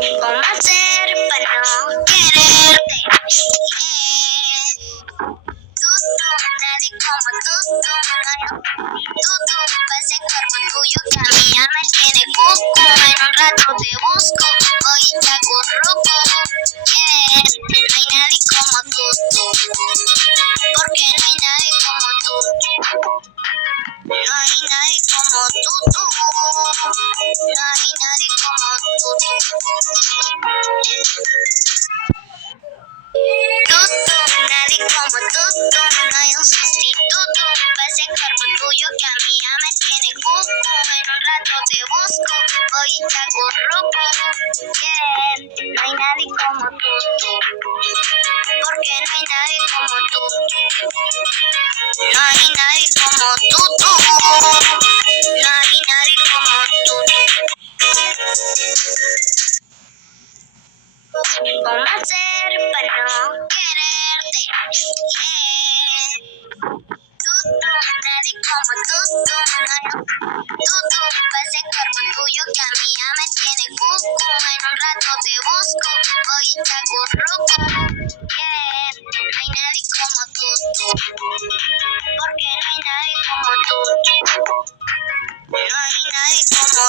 ¿Cómo hacer para no quererte? Nadie como tú, ese cuerpo tuyo que a mí ya me tiene cuco. En un rato te busco, hoy te acurruco. No hay nadie como tú, porque no hay nadie como tú. No hay nadie como tú, no hay nadie como tú. Nadie como tú, no hay un sustituto para ese cuerpo tuyo que a mí ya me tiene cuco. En un rato te busco, hoy te acurruco. No hay nadie como tú, porque no hay nadie como tú. No hay nadie como tú, no hay nadie como tú. ¿Cómo hacer para no quererte? Nadie como tú, ese cuerpo tuyo que a mí ya me tiene cuco. En un rato te busco, hoy te acurruco. No hay nadie como tú, porque no hay nadie como tú. No hay nadie como